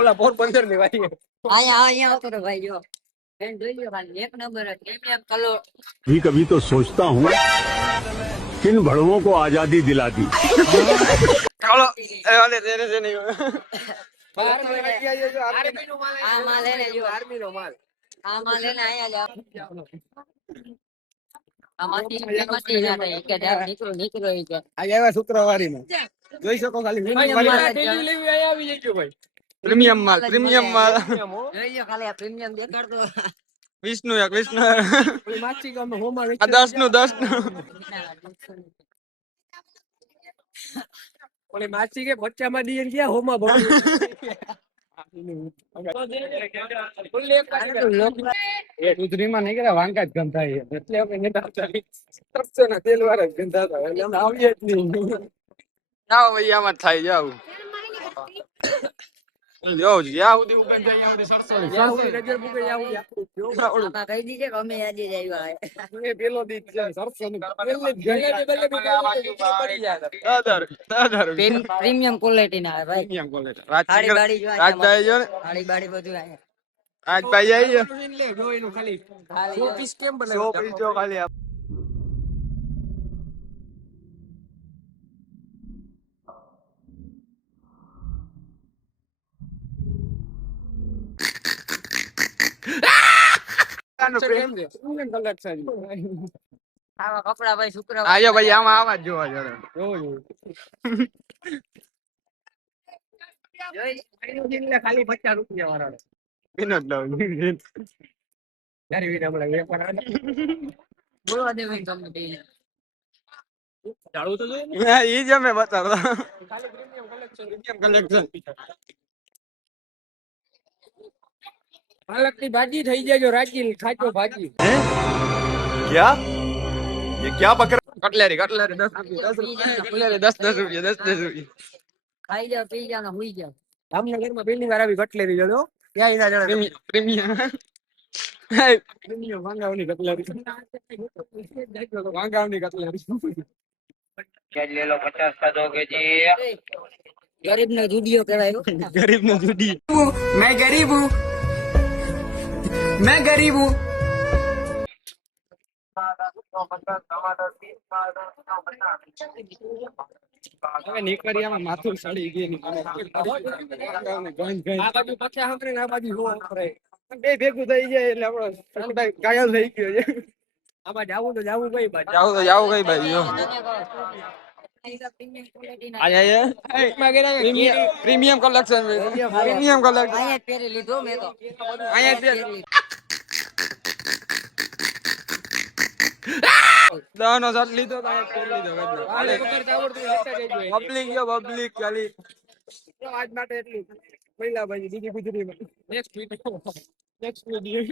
ઓલા 15 ની વારી અહીંયા આવતો તો ભાઈ જો એન્ડ જોઈ લો ભાઈ એક નંબર પ્રીમિયમ કલર भी कभी तो सोचता हूँ किन भड़वों को आजादी दिला दी। ચાલો એ વાલે તેરે છે નહીં આ માલ લેને જો આર્મી નો માલ આ માલ લેને અહીંયા જાવ આ માટી ના થાય કે નીકળો ઈ કે આ આવ્યા શુક્રવારી માં જોઈ શકો ખાલી લેવી આવી જજો ભાઈ પ્રીમિયમ માલ જોઈ લો ખાલી આ પ્રીમિયમ દેખાડતો વિષ્ણુ માછી ગામ હોમાં 10 નું ઓલી માછી કે બચ્ચામાં દીએ ગયા હોમાં ભરું એ દૂધરીમાં નહીં કે વાંકા જ ગંધા એટલે અમે નેતા ચાલી ના તેલ વાળા જ ગંધા હતા એટલે અમે આવીએ જ નહીં જાવ ભાઈ આમાં થાય જાવ લ્યો જ્યાં સુધી ઉગન જાય ત્યાં સુધી સરસો નજર મૂકે આમાં કહી દીજે કે અમે આજે જ આવ્યા એ પેલો દી સરસો નું બલ્લે પ્રીમિયમ ક્વોલિટી ના આવે ભાઈ પ્રીમિયમ ક્વોલિટી રાજભાઈ જો રાજભાઈ જો થાળી બાડી બધું આયા રાજભાઈ આવી લે જો એનું ખાલી 100 પીસ કેમ બનાવ્યો 100 પીસ જો ખાલી આવા કપડા ભાઈ શુક્રવાર આયો ભાઈ આમાં આવા જ જોવા જડે જોઈ ખાલી 50 રૂપિયા વાળા વિનોદ લાવ યાર વિના મળે વેપાર બોલવા દે ભાઈ તમને બે ચાલુ તો જોઈએ હા ઈ જ અમે બતાવતા ખાલી પ્રીમિયમ કલેક્શન પાલક ની ભાજી થઈ જાય જો રાજી ખાચો ભાજી क्या ये क्या पकड़ा? કટલેરી 10 રૂપિયા 10 રૂપિયા ખાઈ જાવ પી જાવ ને હુઈ જાવ જામનગર માં પહેલી વાર આવી કટલેરી જોડો ક્યાં ઇના જણા પ્રીમિયમ વાંગાવની કટલેરી વાંગાવની કટલેરી ले लो 50 का दोगे जी ગરીબ નો જુડિયો કહેવાય गरीब નો જુડી मैं गरीब हूँ હવે નીકળિયામાં માથું સડી ગઈ આ બાજુ પછા હંકરે આ બાજુ હો હંકરે બે ભેગું થઈ જાય એટલે આપણો ઘાયલ થઈ ગયો છે આમાં જાવું તો જાવું કઈ બાજુ જો પ્રીમિયમ કલેક્શન અહીંયા પહેરી લીધો મેં તો દાનો શર્ટ લીધો તો પબ્લિક ખાલી આજ માટે એટલું મહિલા ભાઈ બીજી ગુજરીમાં નેક્સ્ટ વિડિયો